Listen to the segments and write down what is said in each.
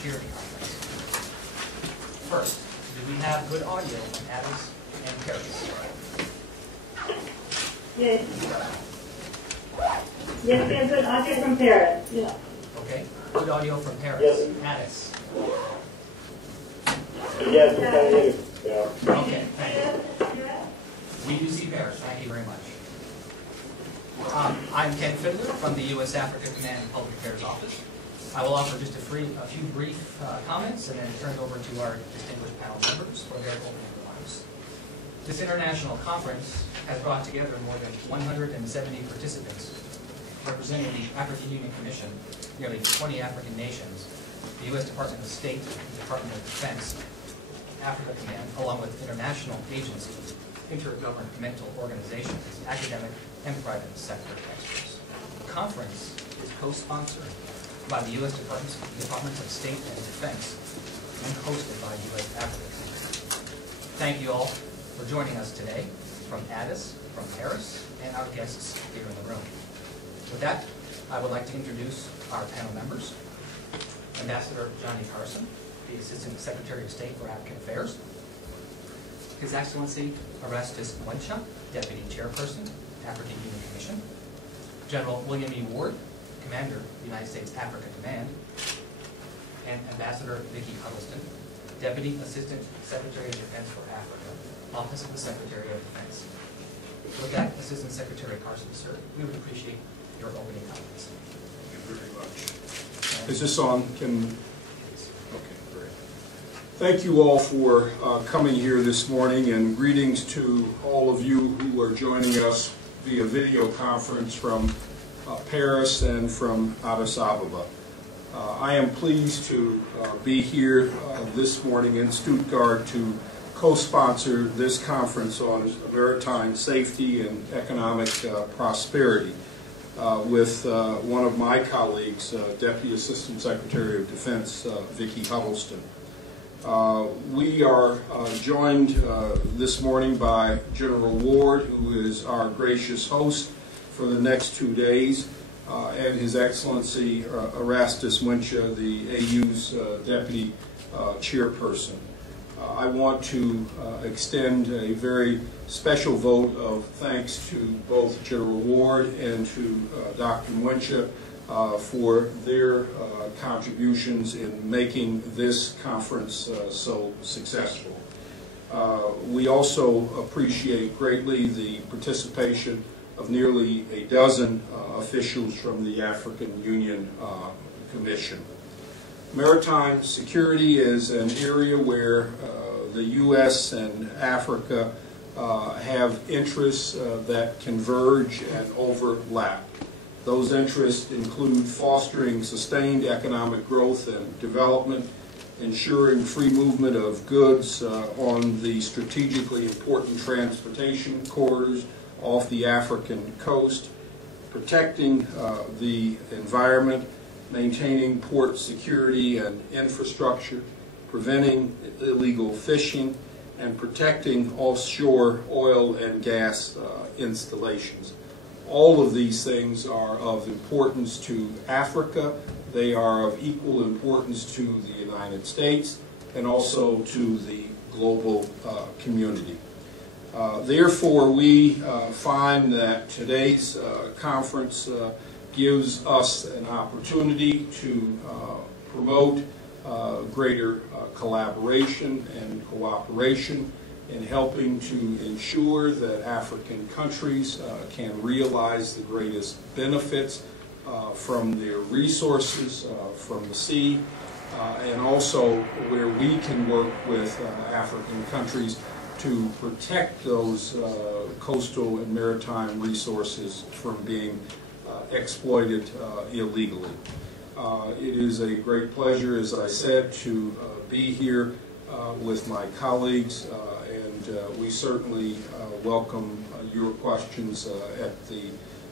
Security Conference. First, do we have good audio from Addis and Paris? Yes. Yes, we have good audio from Paris. Yeah. Okay. Good audio from Paris. Yes. Addis. Yes, we can hear you. Yeah. Okay, thank you. We do see Paris. Thank you very much. I'm Ken Fiddler from the U.S. Africa Command Public Affairs Office. I will offer just a few brief comments and then turn it over to our distinguished panel members for their opening remarks. This international conference has brought together more than 170 participants representing the African Union Commission, nearly 20 African nations, the U.S. Department of State, the Department of Defense, Africa Command, along with international agencies, intergovernmental organizations, academic and private sector experts. The conference is co-sponsored by the U.S. Departments of State and Defense and hosted by U.S. Africa. Thank you all for joining us today from Addis, from Paris, and our guests here in the room. With that, I would like to introduce our panel members. Ambassador Johnnie Carson, the Assistant Secretary of State for African Affairs. His Excellency Erastus Mwencha, Deputy Chairperson, African Union Commission. General William E. Ward, Commander, United States Africa Command. And Ambassador Vicki Huddleston, Deputy Assistant Secretary of Defense for Africa, Office of the Secretary of Defense. With that, Assistant Secretary Carson, sir, we would appreciate your opening comments. Thank you very much. Is this on? Okay, great. Thank you all for coming here this morning, and greetings to all of you who are joining us via video conference from Paris and from Addis Ababa. I am pleased to be here this morning in Stuttgart to co-sponsor this conference on maritime safety and economic prosperity with one of my colleagues, Deputy Assistant Secretary of Defense, Vicki Huddleston. We are joined this morning by General Ward, who is our gracious host for the next 2 days, and His Excellency Erastus Mwencha, the AU's Deputy Chairperson. I want to extend a very special vote of thanks to both General Ward and to Dr. Mwencha for their contributions in making this conference so successful. We also appreciate greatly the participation of nearly a dozen officials from the African Union Commission. Maritime security is an area where the U.S. and Africa have interests that converge and overlap. Those interests include fostering sustained economic growth and development, ensuring free movement of goods on the strategically important transportation corridors off the African coast, protecting the environment, maintaining port security and infrastructure, preventing illegal fishing, and protecting offshore oil and gas installations. All of these things are of importance to Africa. They are of equal importance to the United States and also to the global community. Therefore, we find that today's conference gives us an opportunity to promote greater collaboration and cooperation in helping to ensure that African countries can realize the greatest benefits from their resources from the sea, and also where we can work with African countries to protect those coastal and maritime resources from being exploited illegally. It is a great pleasure, as I said, to be here with my colleagues, and we certainly welcome your questions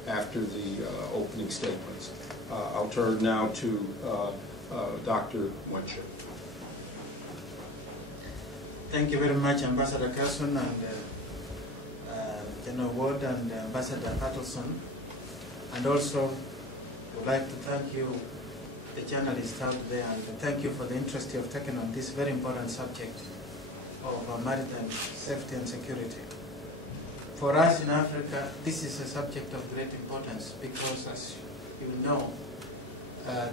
after the opening statements. I'll turn now to Dr. Mwencha. Thank you very much, Ambassador Carson and General Ward and Ambassador Huddleston. And also, would like to thank you, the journalists out there, and thank you for the interest you have taken on this very important subject of maritime safety and security. For us in Africa, this is a subject of great importance because, as you know,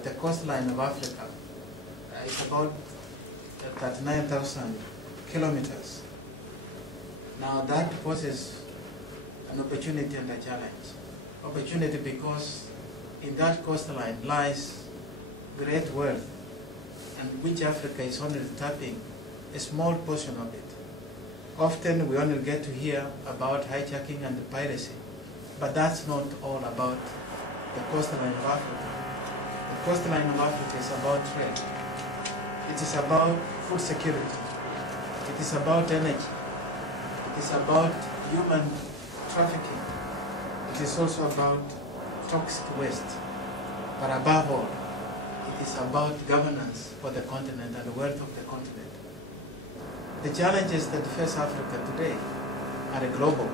the coastline of Africa is about 39,000 kilometers. Now that poses an opportunity and a challenge. Opportunity because in that coastline lies great wealth, and which Africa is only tapping a small portion of it. Often we only get to hear about hijacking and piracy, but that's not all about the coastline of Africa. The coastline of Africa is about trade. It is about food security. It is about energy. It is about human trafficking. It is also about toxic waste. But above all, it is about governance for the continent and the wealth of the continent. The challenges that face Africa today are global,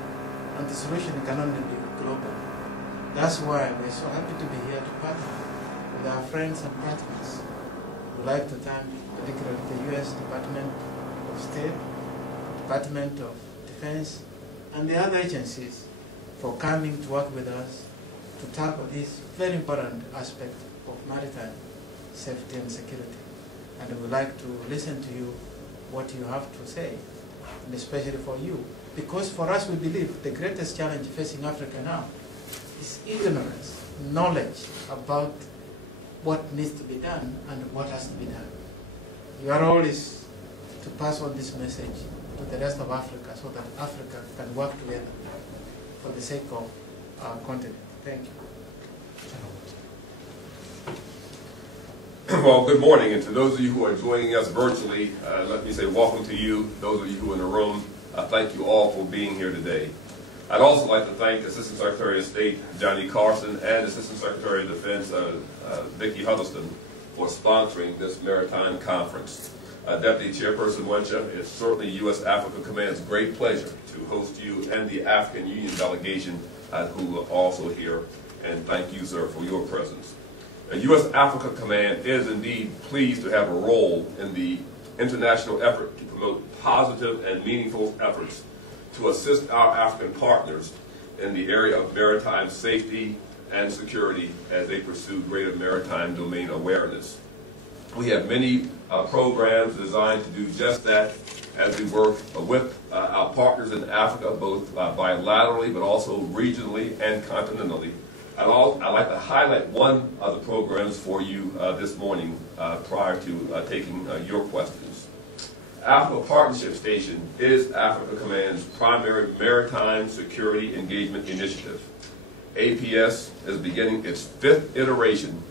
and the solution can only be global. That's why we're so happy to be here to partner with our friends and partners. We'd like to thank particularly the U.S. Department of State, Department of Defense, and the other agencies for coming to work with us to tackle this very important aspect of maritime safety and security. And we would like to listen to you, what you have to say, and especially for you. Because for us, we believe the greatest challenge facing Africa now is ignorance, knowledge about what needs to be done and what has to be done. Your role is to pass on this message to the rest of Africa so that Africa can work together for the sake of our continent. Thank you. Well, good morning, and to those of you who are joining us virtually, let me say welcome to you. Those of you who are in the room, thank you all for being here today. I'd also like to thank Assistant Secretary of State Johnnie Carson and Assistant Secretary of Defense Vicki Huddleston for sponsoring this Maritime Conference. Deputy Chairperson Mwencha, it's certainly U.S. Africa Command's great pleasure to host you and the African Union delegation who are also here, and thank you, sir, for your presence. The U.S. Africa Command is indeed pleased to have a role in the international effort to promote positive and meaningful efforts to assist our African partners in the area of maritime safety and security as they pursue greater maritime domain awareness. We have many programs designed to do just that as we work with our partners in Africa, both bilaterally but also regionally and continentally. I'd like to highlight one of the programs for you this morning prior to taking your questions. Africa Partnership Station is Africa Command's primary maritime security engagement initiative. APS is beginning its 5th iteration,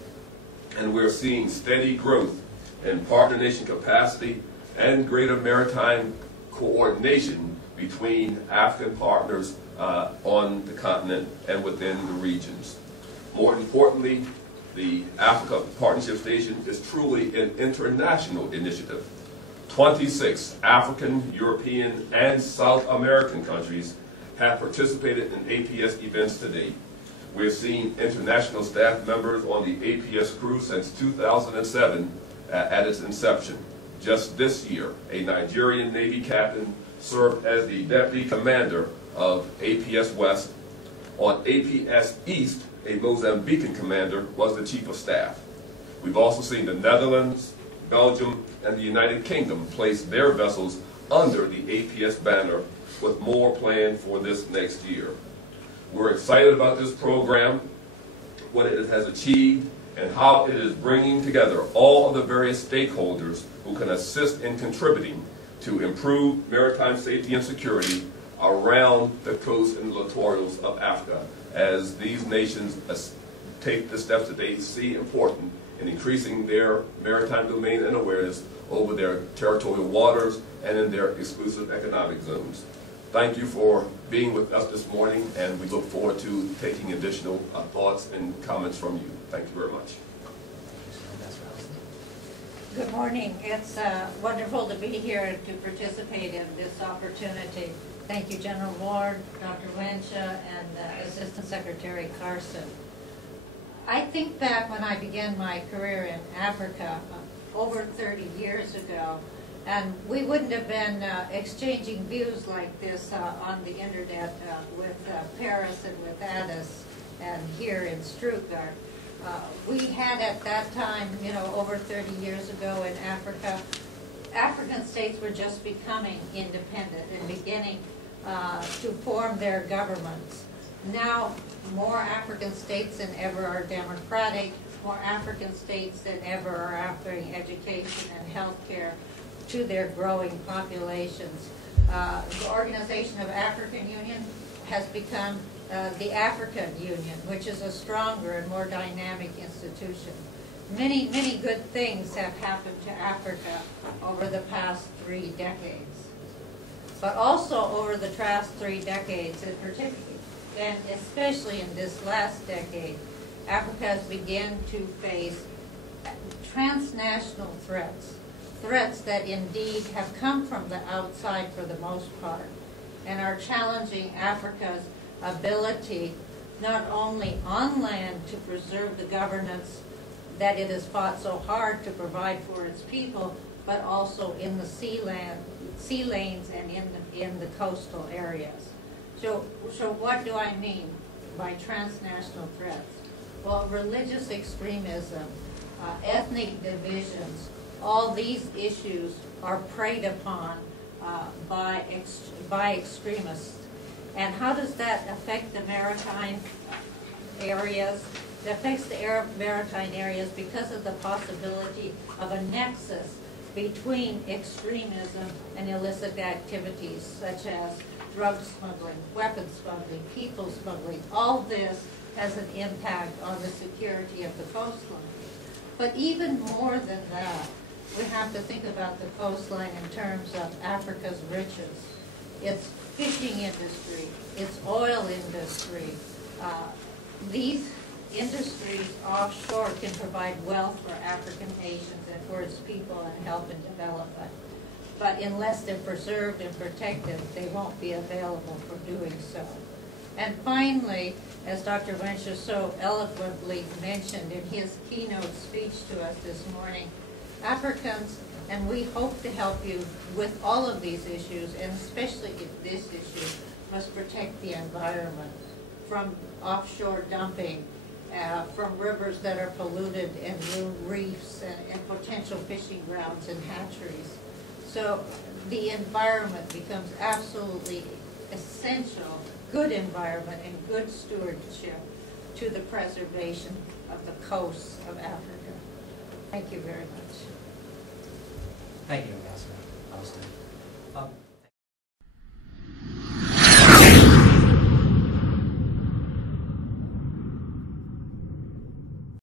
and we're seeing steady growth in partner nation capacity and greater maritime coordination between African partners on the continent and within the regions. More importantly, the Africa Partnership Station is truly an international initiative. 26 African, European, and South American countries have participated in APS events to date. We're seeing international staff members on the APS crew since 2007 at its inception. Just this year, a Nigerian Navy captain served as the deputy commander of APS West. On APS East, a Mozambican commander was the chief of staff. We've also seen the Netherlands, Belgium, and the United Kingdom place their vessels under the APS banner, with more planned for this next year. We're excited about this program, what it has achieved, and how it is bringing together all of the various stakeholders who can assist in contributing to improve maritime safety and security around the coast and littorals of Africa, as these nations take the steps that they see important in increasing their maritime domain and awareness over their territorial waters and in their exclusive economic zones. Thank you for being with us this morning, and we look forward to taking additional thoughts and comments from you. Thank you very much. Good morning. It's wonderful to be here to participate in this opportunity. Thank you, General Ward, Dr. Mwencha, and Assistant Secretary Carson. I think back when I began my career in Africa over 30 years ago, and we wouldn't have been exchanging views like this on the internet with Paris and with Addis and here in Stuttgart. We had at that time, over 30 years ago in Africa, African states were just becoming independent and beginning to form their governments. Now, more African states than ever are democratic, more African states than ever are offering education and health care to their growing populations. The Organization of African Union has become the African Union, which is a stronger and more dynamic institution. Many, many good things have happened to Africa over the past 3 decades. But also over the past 3 decades in particular, and especially in this last decade, Africa has begun to face transnational threats, threats that indeed have come from the outside for the most part, and are challenging Africa's ability not only on land to preserve the governance that it has fought so hard to provide for its people, but also in the sea lanes and in the coastal areas. So what do I mean by transnational threats? Well, religious extremism, ethnic divisions, all these issues are preyed upon by extremists. And how does that affect the maritime areas? It affects the maritime areas because of the possibility of a nexus between extremism and illicit activities such as drug smuggling, weapon smuggling, people smuggling. All this has an impact on the security of the coastline. But even more than that, we have to think about the coastline in terms of Africa's riches, its fishing industry, its oil industry. These industries offshore can provide wealth for African nations and for its people and help in development. But unless they're preserved and protected, they won't be available for doing so. And finally, as Dr. Mwencha so eloquently mentioned in his keynote speech to us this morning, Africans, and we hope to help you with all of these issues, and especially this issue, must protect the environment from offshore dumping, from rivers that are polluted and reefs and potential fishing grounds and hatcheries. So the environment becomes absolutely essential, good environment and good stewardship to the preservation of the coasts of Africa. Thank you very much. Thank you, Ambassador Huddleston.